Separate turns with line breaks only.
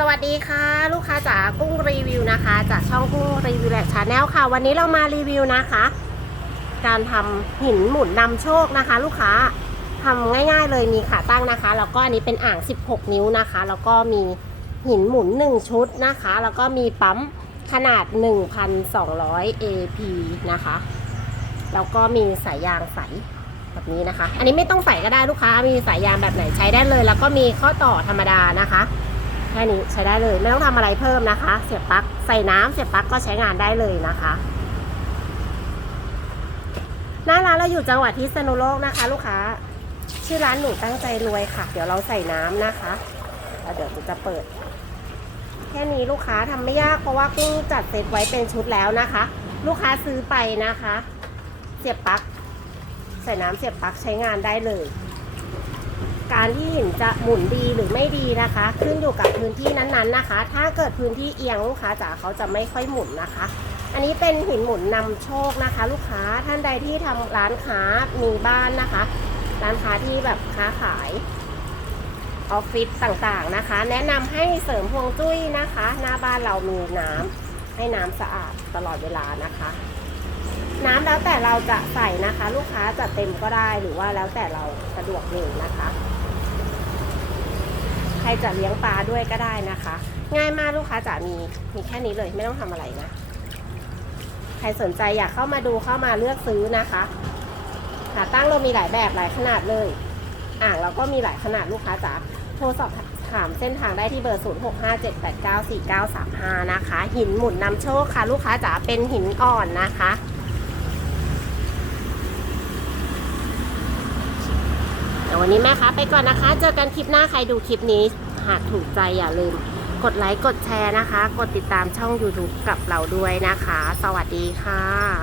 สวัสดีค่ะ ลูกค้าจากกุ้งรีวิวนะคะ จากช่องกุ้งรีวิวแหลกชาแนลค่ะ วันนี้เรามารีวิวนะคะ การทำหินหมุนนำโชคนะคะ ลูกค้าทำง่าย ๆ เลยมีขาตั้งนะคะ แล้วก็อันนี้เป็นอ่าง 16 นิ้วนะคะ แล้วก็มีหินหมุน 1 ชุดนะคะ แล้วก็มีปั๊มขนาด 1,200 AP นะคะ แล้วก็มีสายยางใสแบบนี้นะคะ อันนี้ไม่ต้องใส่ก็ได้ลูกค้ามีสายยางแบบไหนใช้ได้เลย แล้วก็มีข้อต่อธรรมดานะคะ ค่นี้ใช้ได้เลย ไม่ต้องทำอะไรเพิ่มนะคะ เสียบปลั๊กใส่น้ำเสียบปลั๊กก็ใช้งานได้เลยนะคะหน้าร้านเราอยู่จังหวัดพิษณุโลกนะคะ ลูกค้า ชื่อร้านหนูตั้งใจรวยค่ะ เดี๋ยวเราใส่น้ำนะคะเดี๋ยวจะเปิด แค่นี้ลูกค้าทำไม่ยากเพราะว่ากุ้งจัดเซตไว้เป็นชุดแล้วนะคะ ลูกค้าซื้อไปนะคะ เสียบปลั๊กใส่น้ำเสียบปลั๊กใช้งานได้เลย การที่หินจะหมุนดีหรือไม่ดีนะคะ ขึ้นอยู่กับพื้นที่นั้นๆนะคะ ถ้าเกิดพื้นที่เอียงลูกค้าจ๋าเขาจะไม่ค่อยหมุนนะคะ อันนี้เป็นหินหมุนนำโชคนะคะ ลูกค้าท่านใดที่ทำร้านค้ามีบ้านนะคะ ร้านค้าที่แบบค้าขายออฟฟิศต่างๆนะคะ แนะนำให้เสริมพวงจุ้ยนะคะ หน้าบ้านเรามีน้ำให้น้ำสะอาดตลอดเวลานะคะ น้ำแล้วแต่เราจะใส่นะคะ ลูกค้าจะเต็มก็ได้หรือว่าแล้วแต่เราสะดวกเองนะคะ รจะเลี้ยงปลาด้วยก็ได้นะคะ ง่ายมากลูกค้าจะมีมีแค่นี้เลยไม่ต้องทำอะไรนะ ใครสนใจอยากเข้ามาดูเข้ามาเลือกซื้อนะคะขาตั้งเรามีหลายแบบหลายขนาดเลย อ่างเราก็มีหลายขนาดลูกค้าจ๋าโทรสอบถามเส้นทางได้ที่เบอร์ 0657894935 นะคะ หินหมุนนำโชคค่ะ ลูกค้าจ๋าเป็นหินอ่อนนะคะ เดี๋ ยววันนี้แม่คะไปก่อนนะคะ เจอกันคลิปหน้าใครดูคลิปนี้ หากถูกใจอย่าลืม กดไลค์กดแชร์นะคะ กดติดตามช่อง YouTube กับเราด้วยนะคะ สวัสดีค่ะ